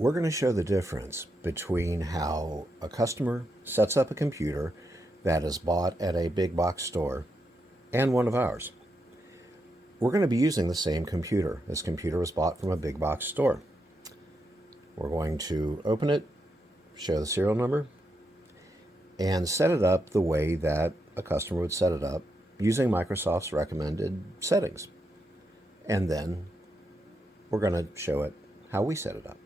we're going to show the difference between how a customer sets up a computer that is bought at a big box store and one of ours. We're going to be using the same computer. This computer was bought from a big box store. We're going to open it, show the serial number, and set it up the way that a customer would set it up using Microsoft's recommended settings. And then we're going to show it how we set it up.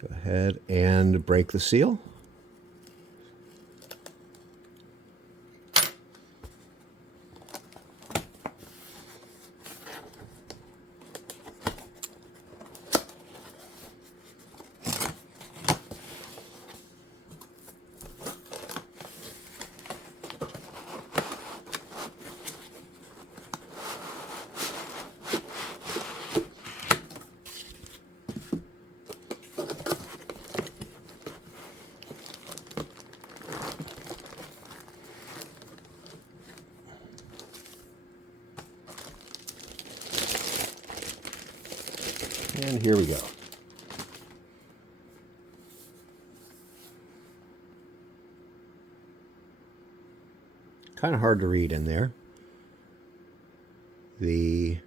Go ahead and break the seal. And here we go. Kind of hard to read in there. The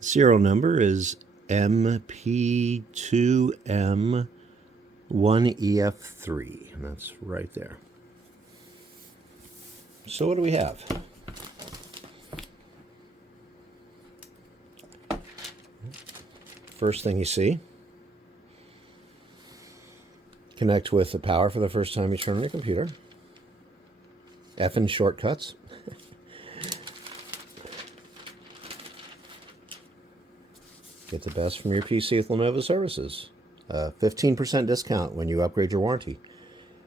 serial number is MP2M1EF3, and that's right there. So what do we have? First thing you see, connect with the power for the first time you turn on your computer. Effing shortcuts. Get the best from your PC with Lenovo services. 15% discount when you upgrade your warranty.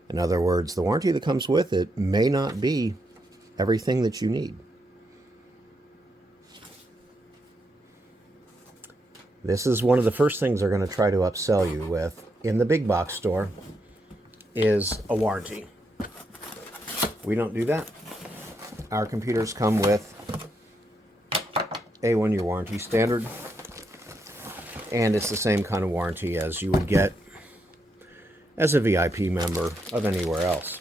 In other words, the warranty that comes with it may not be everything that you need. This is one of the first things they're going to try to upsell you with in the big box store is a warranty. We don't do that. Our computers come with a 1-year warranty standard, and it's the same kind of warranty as you would get as a VIP member of anywhere else.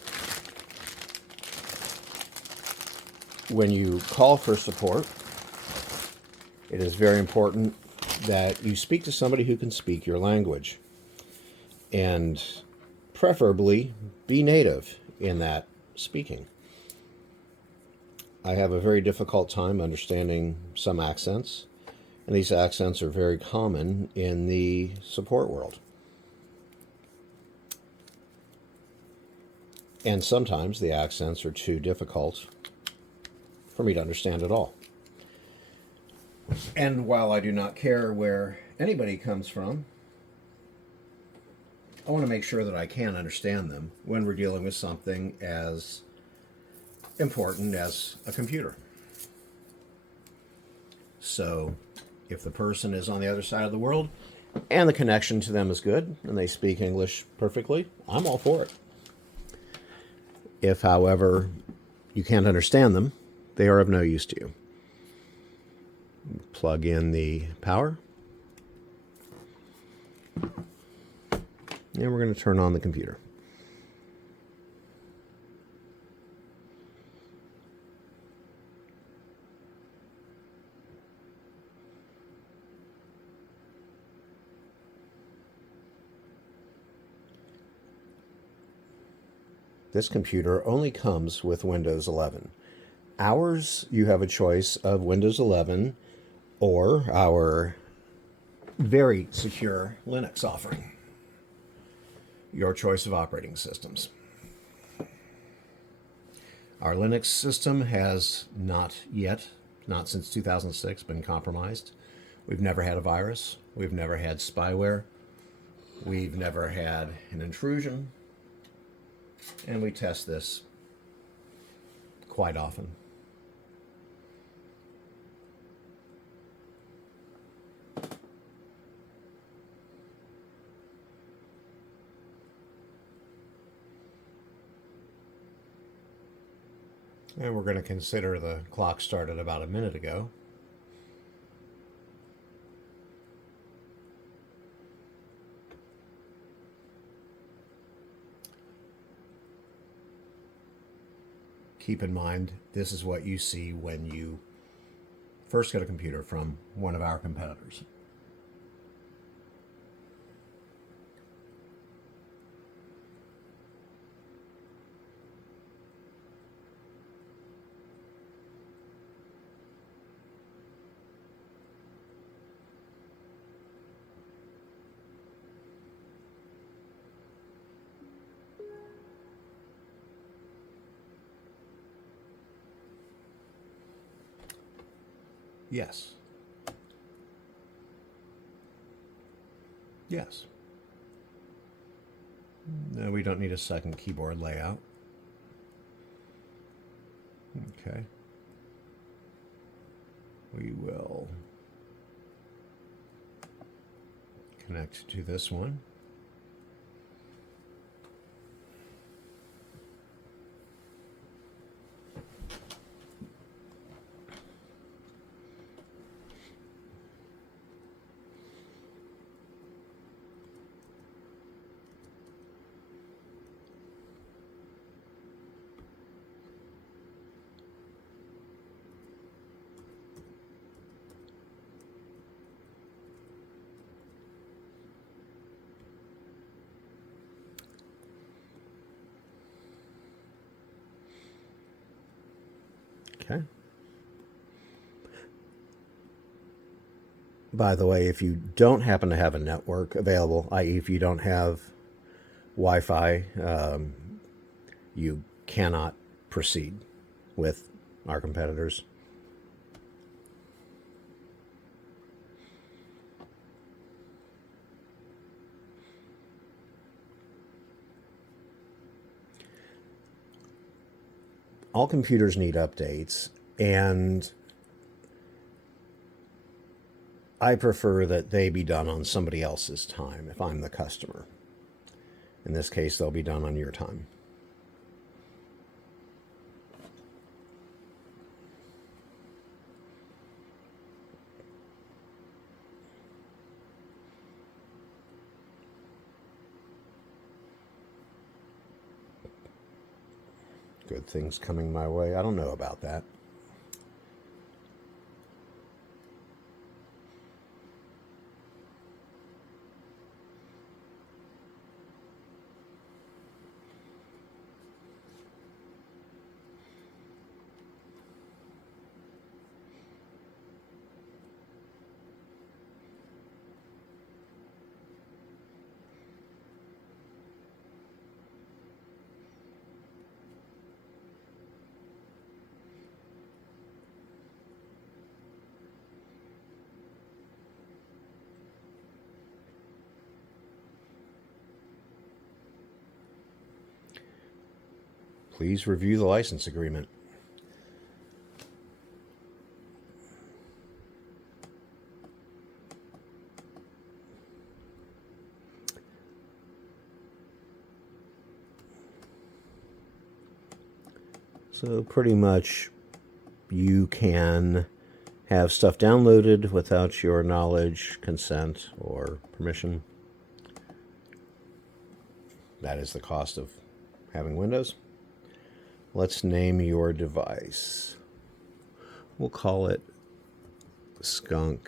When you call for support, it is very important that you speak to somebody who can speak your language, and preferably be native in that speaking. I have a very difficult time understanding some accents, and these accents are very common in the support world. And sometimes the accents are too difficult for me to understand at all. And while I do not care where anybody comes from, I want to make sure that I can understand them when we're dealing with something as important as a computer. So if the person is on the other side of the world and the connection to them is good and they speak English perfectly, I'm all for it. If, however, you can't understand them, they are of no use to you. Plug in the power, and we're going to turn on the computer. This computer only comes with Windows 11. Ours, you have a choice of Windows 11 or our very secure Linux offering. Your choice of operating systems. Our Linux system has not yet, not since 2006, been compromised. We've never had a virus. We've never had spyware. We've never had an intrusion. And we test this quite often. And we're going to consider the clock started about a minute ago. keep in mind, this is what you see when you first get a computer from one of our competitors. Yes. Yes. No, we don't need a second keyboard layout. Okay. We will connect to this one. Okay. By the way, if you don't happen to have a network available, i.e. if you don't have Wi-Fi, you cannot proceed with our competitors. All computers need updates, and I prefer that they be done on somebody else's time if I'm the customer. In this case, they'll be done on your time. Good things coming my way. I don't know about that. Please review the license agreement. So pretty much you can have stuff downloaded without your knowledge, consent, or permission. That is the cost of having Windows. Let's name your device. We'll call it Skunk-Laptop.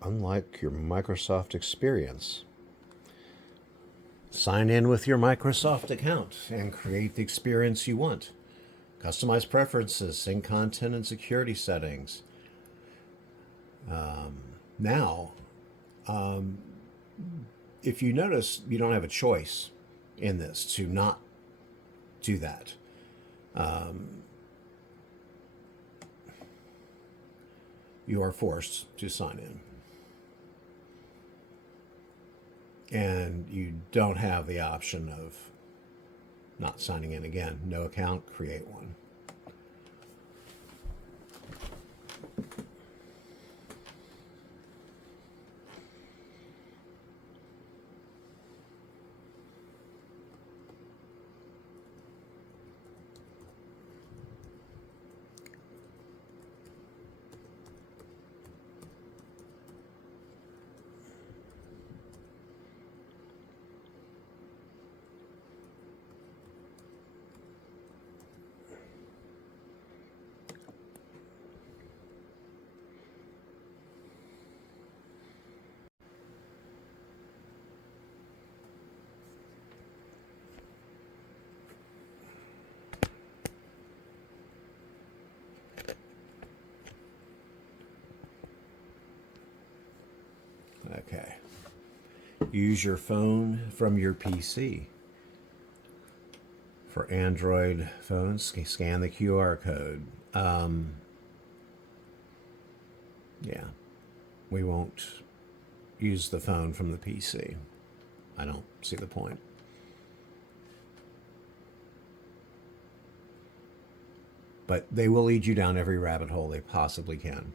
Unlike your Microsoft experience, sign in with your Microsoft account and create the experience you want. Customize preferences, sync content and security settings. Now, if you notice, you don't have a choice in this to not do that. You are forced to sign in. And you don't have the option of not signing in again. No account, create one. Okay. Use your phone from your PC. For Android phones, scan the QR code. Yeah, we won't use the phone from the PC. I don't see the point. But they will lead you down every rabbit hole they possibly can.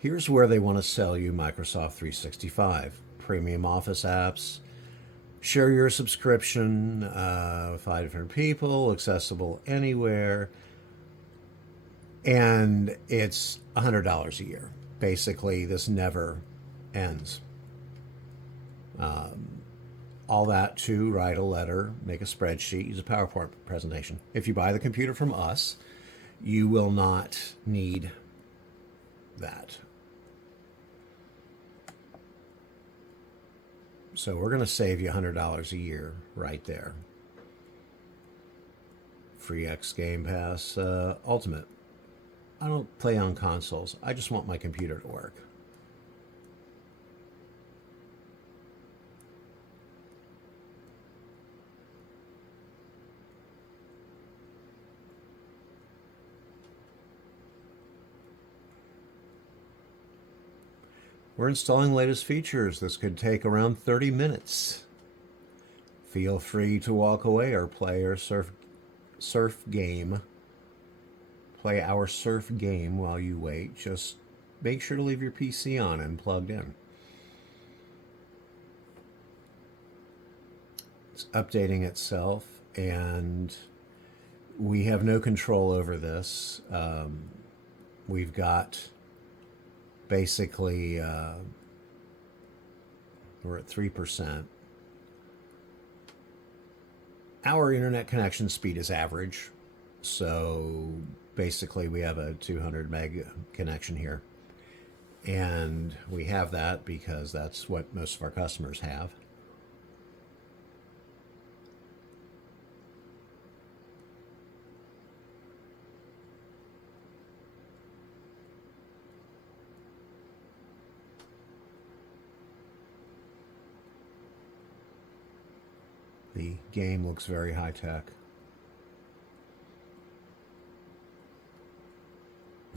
Here's where they want to sell you Microsoft 365. Premium Office apps, share your subscription, 5 different people, accessible anywhere, and it's $100 a year. Basically, this never ends. All that to write a letter, make a spreadsheet, use a PowerPoint presentation. If you buy the computer from us, you will not need that. So we're going to save you $100 a year right there. Free X Game Pass Ultimate. I don't play on consoles. I just want my computer to work. We're installing latest features. This could take around 30 minutes. Feel free to walk away or play our surf game. Play our surf game while you wait. Just make sure to leave your PC on and plugged in. It's updating itself, and we have no control over this. We've got basically, we're at 3%. Our internet connection speed is average, so basically we have a 200 meg connection here. And we have that because that's what most of our customers have. The game looks very high-tech.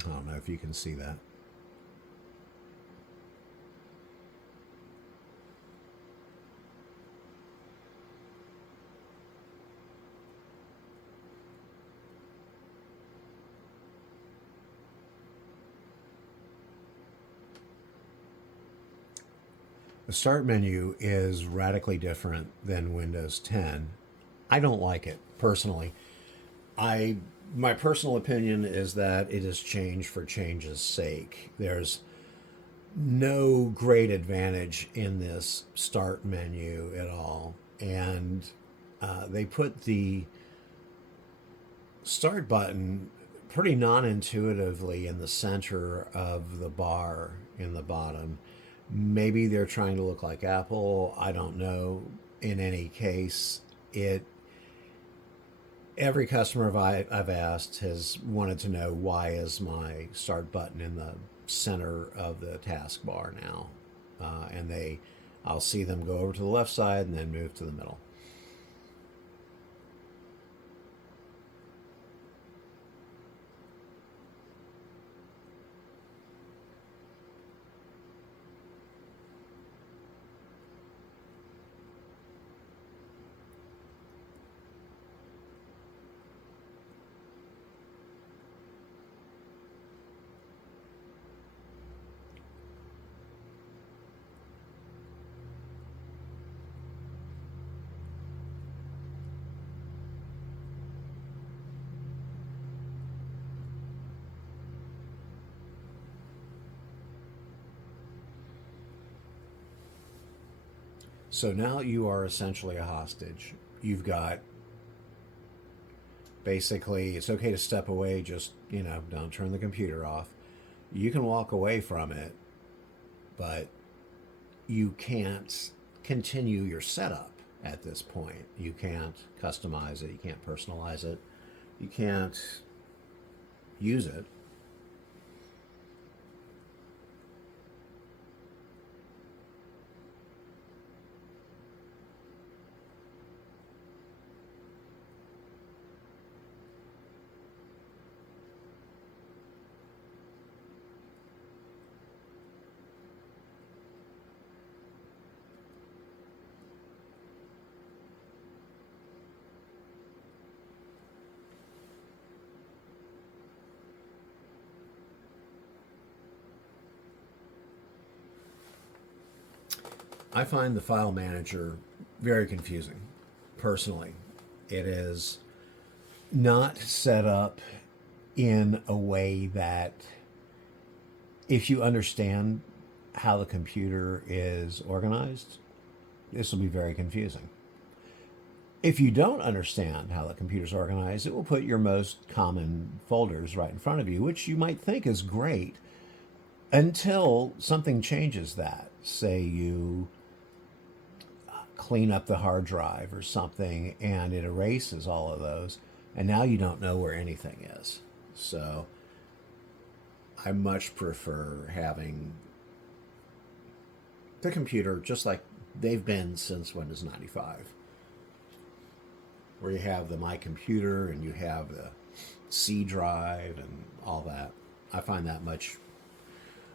I don't know if you can see that. The start menu is radically different than Windows 10. I don't like it, personally. My personal opinion is that it is change for change's sake. There's no great advantage in this start menu at all. And they put the start button pretty non-intuitively in the center of the bar in the bottom. Maybe they're trying to look like Apple. I don't know. in any case, it every customer I've asked has wanted to know, why is my start button in the center of the taskbar now? And I'll see them go over to the left side and then move to the middle. So now you are essentially a hostage. You've got, basically, it's okay to step away, just, don't turn the computer off. You can walk away from it, but you can't continue your setup at this point. You can't customize it, you can't personalize it, you can't use it. I find the file manager very confusing, personally. It is not set up in a way that, if you understand how the computer is organized, this will be very confusing. If you don't understand how the computer's organized, it will put your most common folders right in front of you, which you might think is great until something changes that. Say you clean up the hard drive or something and it erases all of those, and now you don't know where anything is. So I much prefer having the computer just like they've been since Windows 95, where you have the My Computer and you have the C drive and all that. I find that much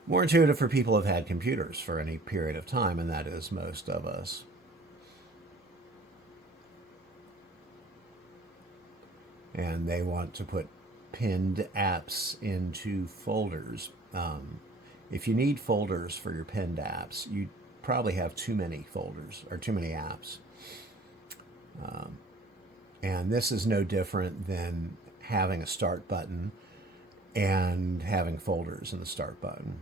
more intuitive for people who have had computers for any period of time, and that is most of us. And they want to put pinned apps into folders. If you need folders for your pinned apps, you probably have too many folders or too many apps. And this is no different than having a start button and having folders in the start button.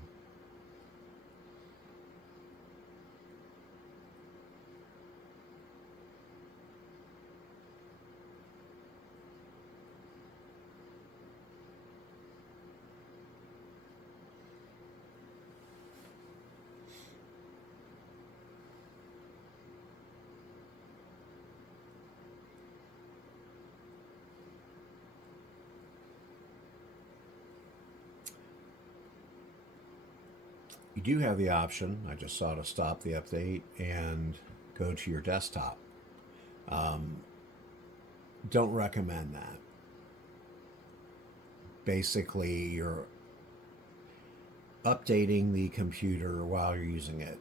You do have the option, I just saw, to stop the update and go to your desktop. Don't recommend that. Basically, you're updating the computer while you're using it,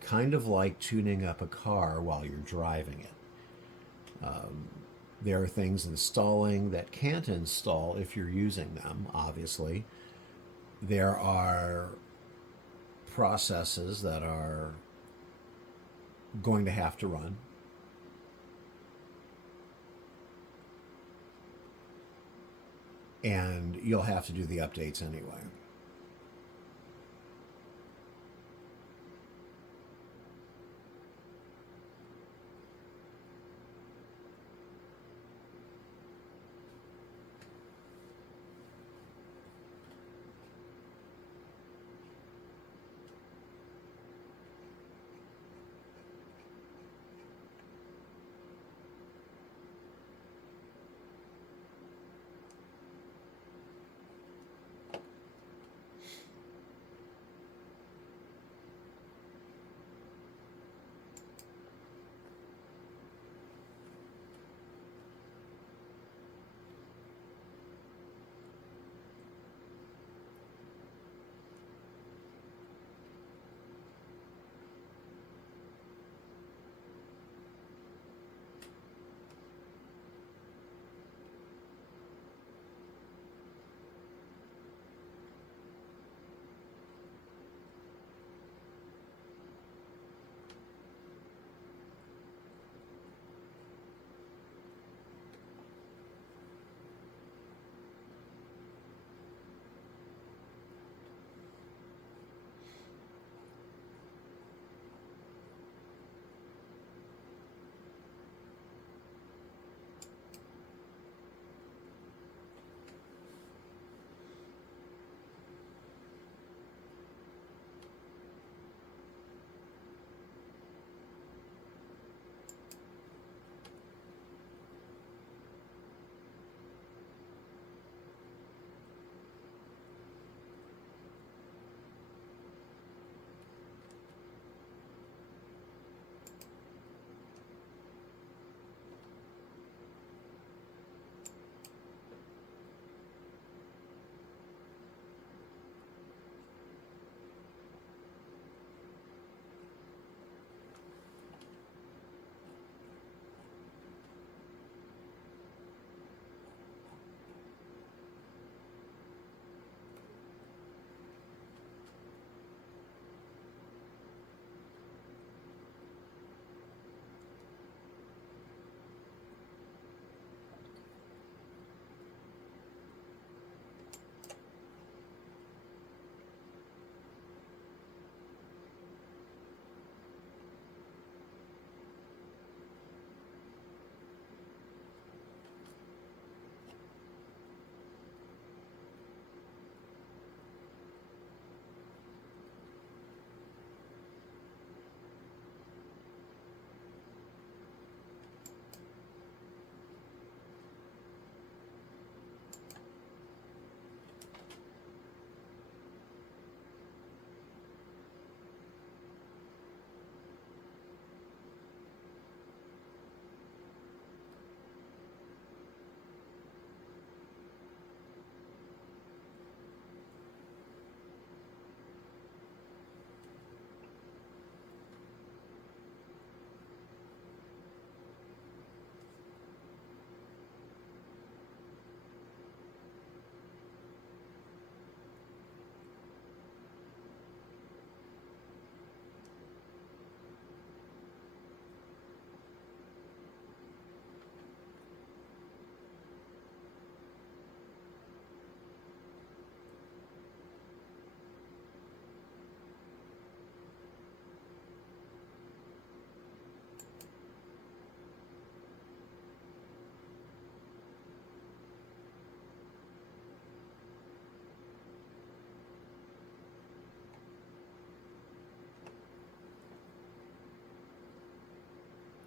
kind of like tuning up a car while you're driving it. There are things installing that can't install if you're using them, obviously. There are processes that are going to have to run. And you'll have to do the updates anyway.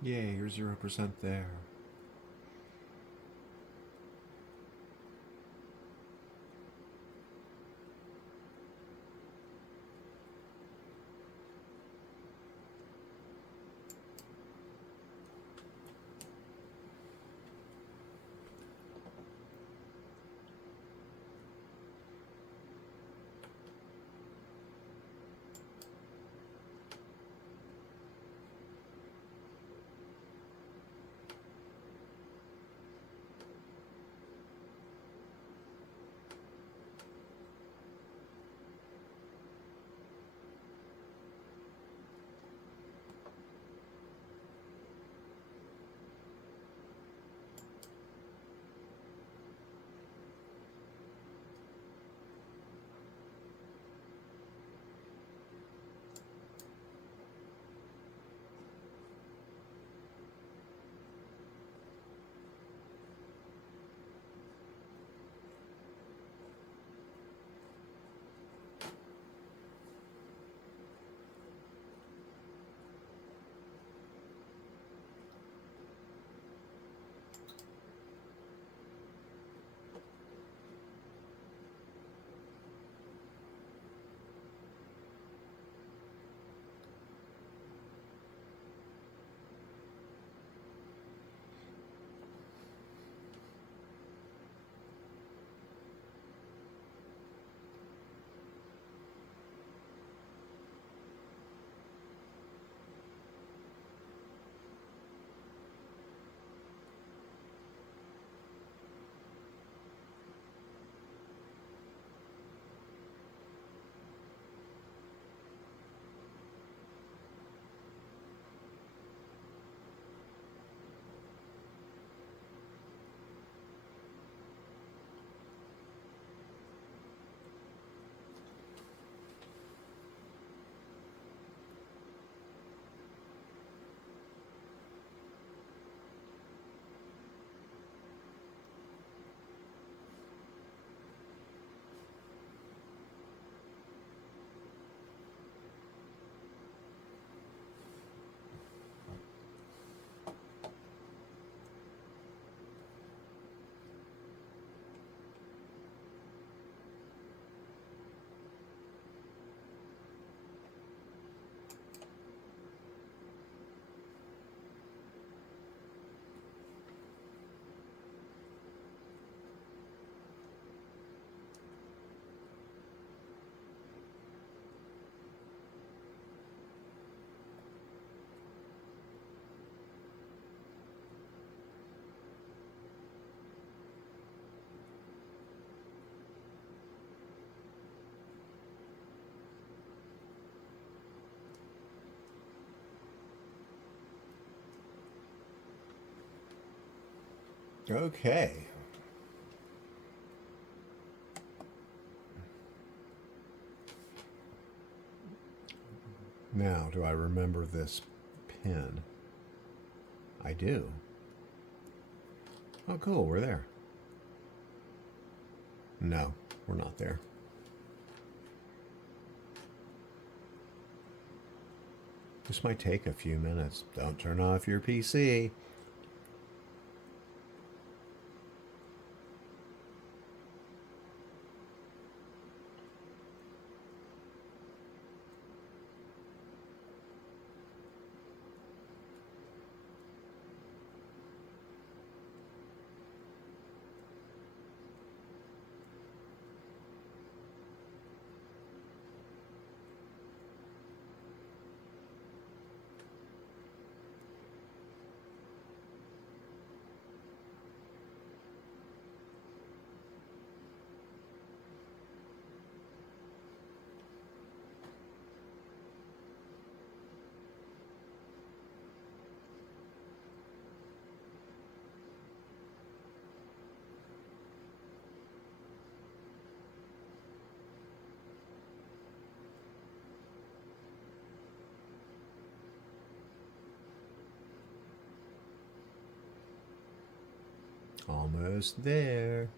Yay, you're 0% there. Okay. Now, do I remember this pin? I do. Oh, cool, we're there. No, we're not there. This might take a few minutes. Don't turn off your PC. Almost there.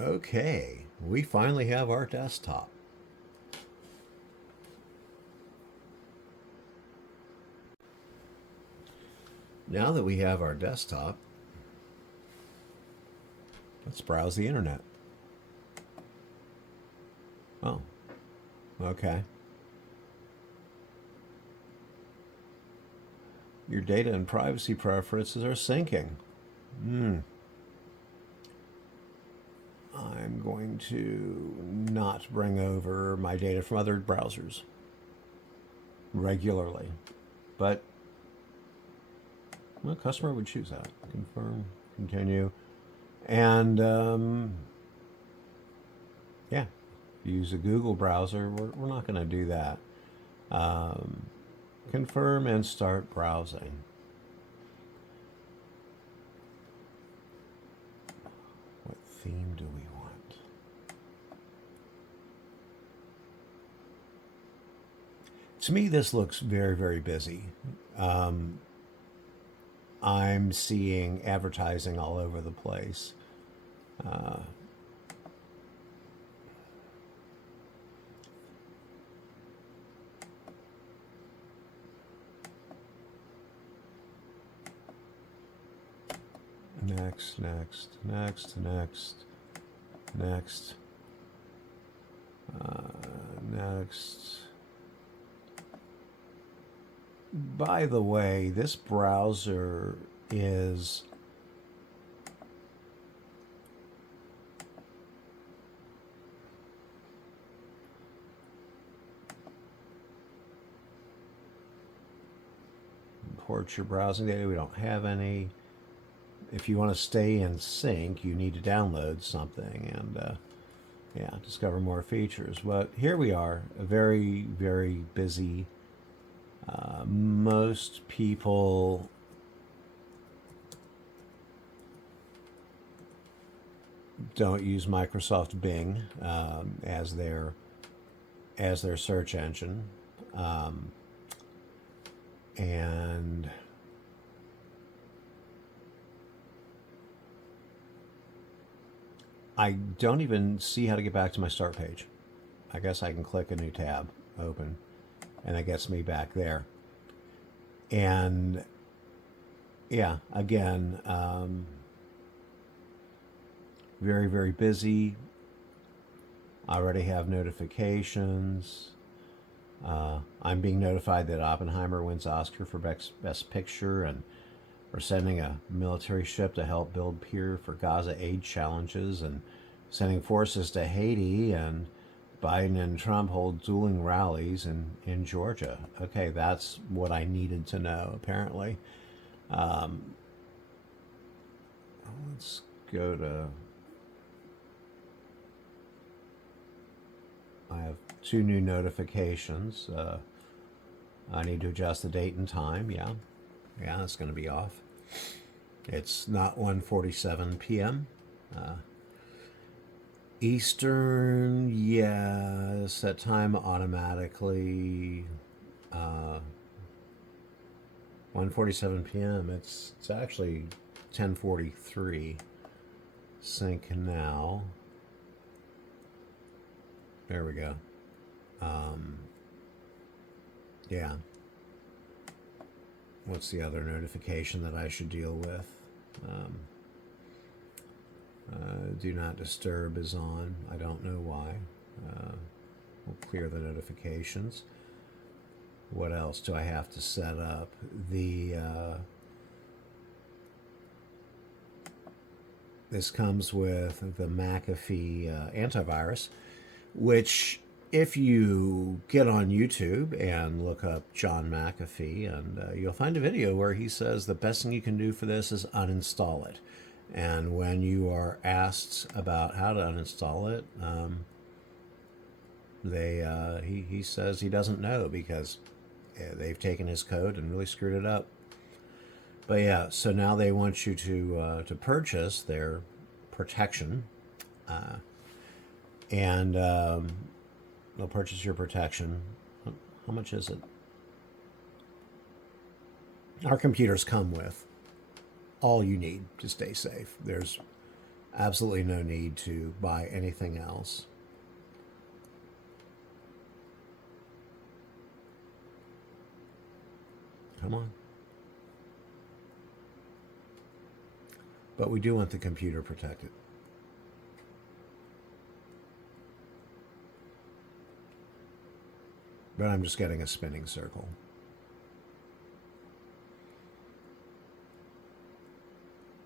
Okay, we finally have our desktop. Now that we have our desktop, let's browse the internet. Oh, okay. Your data and privacy preferences are syncing. I'm going to not bring over my data from other browsers regularly. But well, customer would choose that. Confirm, continue. And yeah, use a Google browser. We're not going to do that. Confirm and start browsing. What theme do we want? To me, this looks very, very busy. I'm seeing advertising all over the place. Next, next, next, next, next, next. By the way, this browser is import your browsing data. We don't have any. If you want to stay in sync, you need to download something and yeah, discover more features. But here we are, a very, very busy. Most people don't use Microsoft Bing as their search engine, and I don't even see how to get back to my start page. I guess I can click a new tab, open, and it gets me back there. And yeah, again, very, very busy. I already have notifications. I'm being notified that Oppenheimer wins Oscar for Best Picture, and we're sending a military ship to help build pier for Gaza aid challenges, and sending forces to Haiti, and Biden and Trump hold dueling rallies in Georgia. Okay, that's what I needed to know, apparently. Let's go to... I have 2 new notifications. I need to adjust the date and time. Yeah, it's going to be off. It's not 1:47 p.m. Eastern, yeah, set time automatically. 1:47 p.m. It's actually 10:43. Sync now. There we go. Yeah. What's the other notification that I should deal with? Do not disturb is on. I don't know why. We'll clear the notifications. What else do I have to set up? This comes with the McAfee antivirus, which if you get on YouTube and look up John McAfee, and you'll find a video where he says the best thing you can do for this is uninstall it. And when you are asked about how to uninstall it, he says he doesn't know because they've taken his code and really screwed it up. But yeah, so now they want you to purchase their protection, and they'll purchase your protection. How much is it? Our computers come with all you need to stay safe. There's absolutely no need to buy anything else. Come on. But we do want the computer protected. But I'm just getting a spinning circle.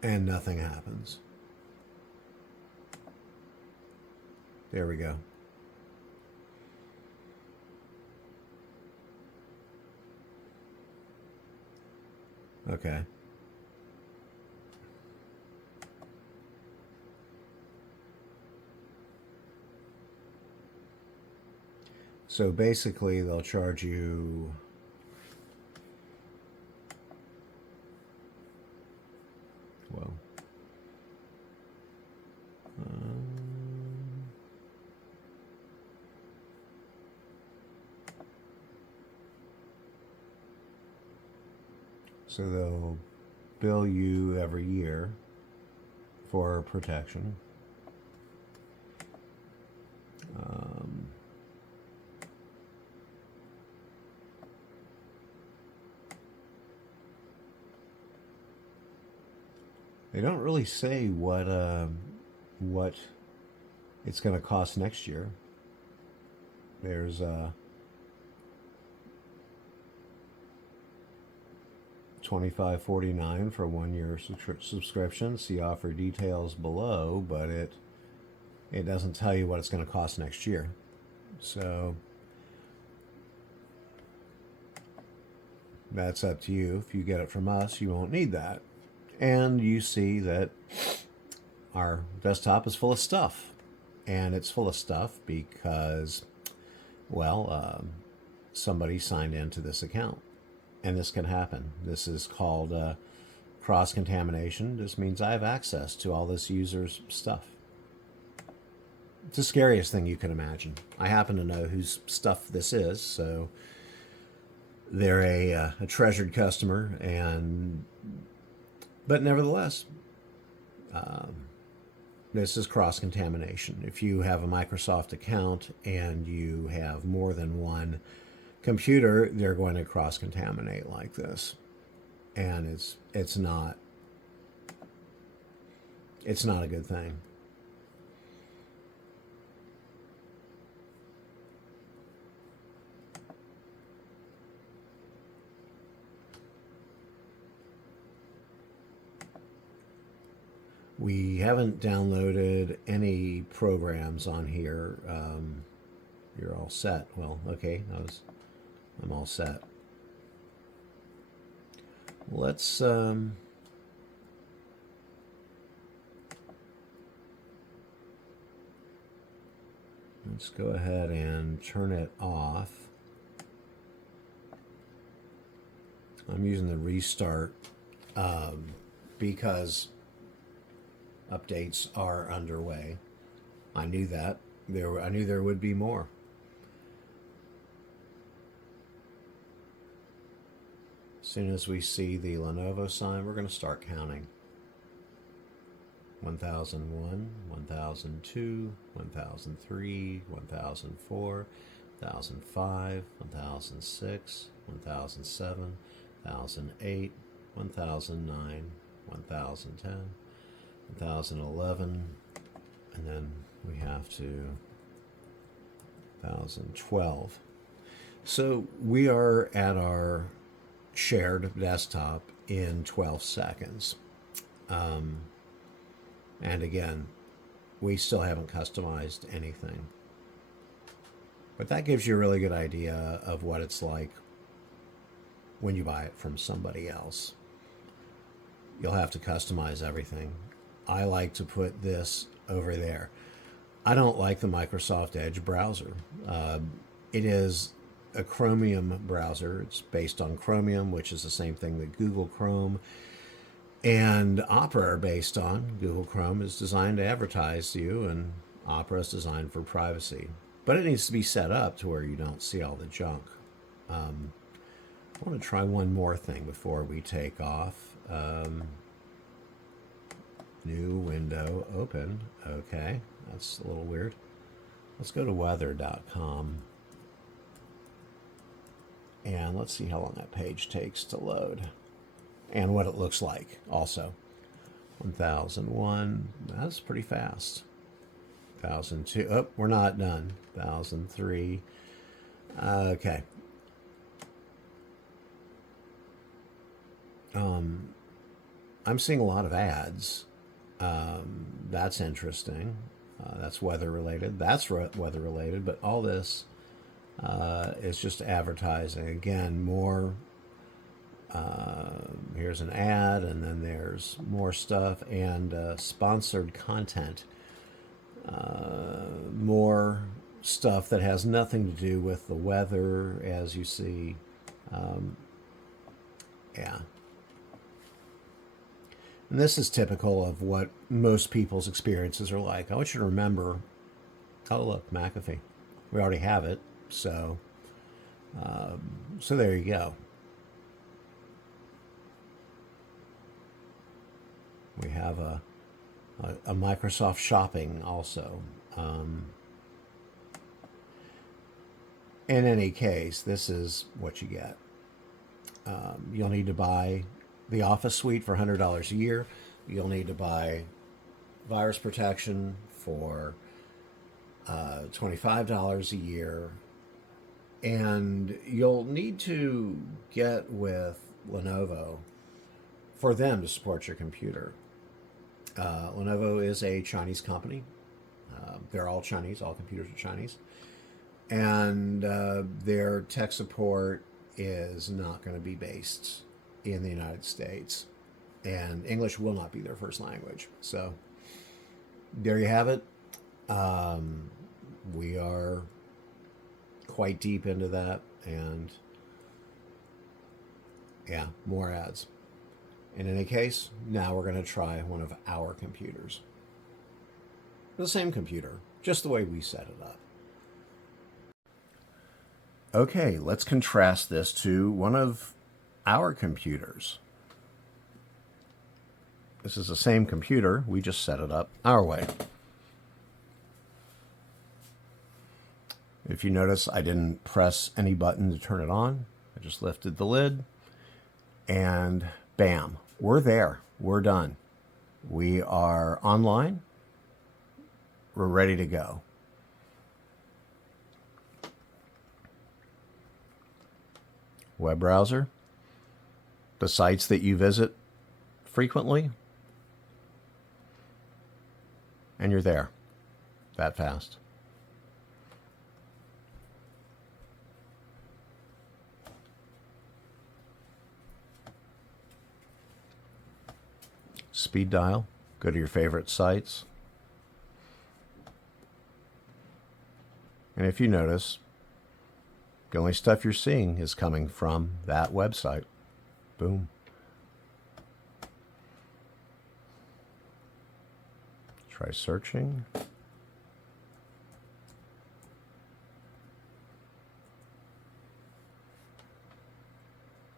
And nothing happens. There we go. Okay. So basically, they'll charge you well. So they'll bill you every year for protection. They don't really say what it's going to cost next year. There's $25.49 for a 1-year subscription. See offer details below, but it doesn't tell you what it's going to cost next year. So that's up to you. If you get it from us, you won't need that. And you see that our desktop is full of stuff. And it's full of stuff because, well, somebody signed into this account. And this can happen. This is called cross-contamination. This means I have access to all this user's stuff. It's the scariest thing you can imagine. I happen to know whose stuff this is, so they're a treasured customer, but nevertheless, this is cross-contamination. If you have a Microsoft account and you have more than one computer, they're going to cross-contaminate like this, and it's not a good thing. We haven't downloaded any programs on here. You're all set. Well, okay, I'm all set. Let's go ahead and turn it off. I'm using the restart because updates are underway. I knew that. I knew there would be more. As soon as we see the Lenovo sign, we're going to start counting. 1001, 1002, 1003, 1004, 1005, 1006, 1007, 1008, 1009, 1010, 1011, and then we have to 1012. So we are at our shared desktop in 12 seconds. And again, we still haven't customized anything. But that gives you a really good idea of what it's like when you buy it from somebody else. You'll have to customize everything. I like to put this over there. I don't like the Microsoft Edge browser. It is a Chromium browser. It's based on Chromium, which is the same thing that Google Chrome and Opera are based on. Google Chrome is designed to advertise to you, and Opera is designed for privacy. But it needs to be set up to where you don't see all the junk. I want to try one more thing before we take off. New window, open. Okay, that's a little weird. Let's go to weather.com. And let's see how long that page takes to load. And what it looks like also. 1001. That's pretty fast. 1002. Oh, we're not done. 1003. Okay. I'm seeing a lot of ads. That's interesting. That's weather related. That's weather related. But all this is just advertising. Again, more. Here's an ad, and then there's more stuff and sponsored content. More stuff that has nothing to do with the weather, as you see. Yeah. And this is typical of what most people's experiences are like. I want you to remember, oh, look, McAfee. We already have it. So there you go. We have a Microsoft Shopping also. In any case, this is what you get. You'll need to buy the Office Suite for $100 a year. You'll need to buy virus protection for $25 a year. And you'll need to get with Lenovo for them to support your computer. Lenovo is a Chinese company. They're all Chinese. All computers are Chinese. And their tech support is not going to be based in the United States. And English will not be their first language. So there you have it. We are quite deep into that. And yeah, more ads. In any case, now we're going to try one of our computers. The same computer, just the way we set it up. Okay, let's contrast this to one of our computers. This is the same computer, we just set it up our way. If you notice, I didn't press any button to turn it on. I just lifted the lid and bam, we're there. We're done. We are online. We're ready to go. Web browser. The sites that you visit frequently. And you're there. That fast. Speed dial. Go to your favorite sites. And if you notice, the only stuff you're seeing is coming from that website. Boom. Try searching.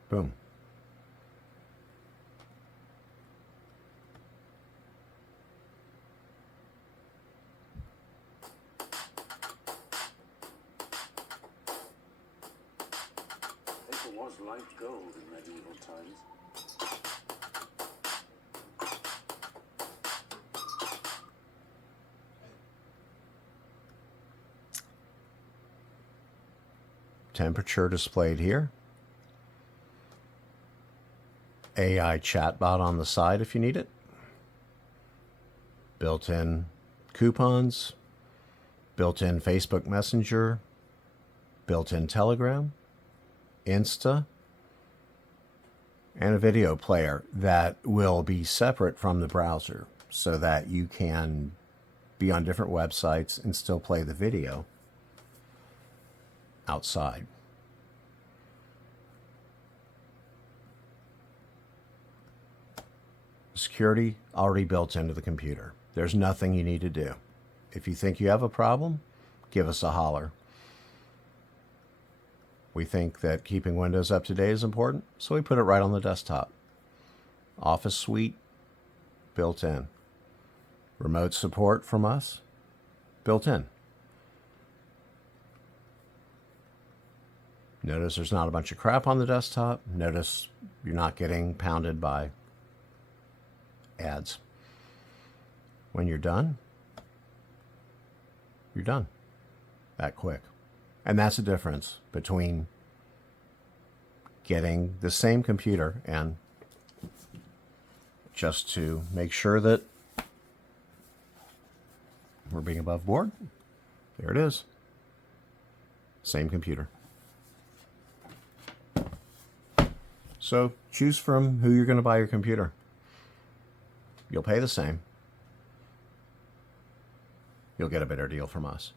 Boom. Was like gold in medieval times. Temperature displayed here. AI chatbot on the side if you need it. Built-in coupons. Built-in Facebook Messenger. Built-in Telegram. Insta, and a video player that will be separate from the browser so that you can be on different websites and still play the video outside. Security already built into the computer. There's nothing you need to do. If you think you have a problem, give us a holler. We think that keeping Windows up to date is important, so we put it right on the desktop. Office Suite, built in. Remote support from us, built in. Notice there's not a bunch of crap on the desktop. Notice you're not getting pounded by ads. When you're done, you're done. That quick. And that's the difference between getting the same computer, and just to make sure that we're being above board, there it is. Same computer. So choose from who you're going to buy your computer. You'll pay the same. You'll get a better deal from us.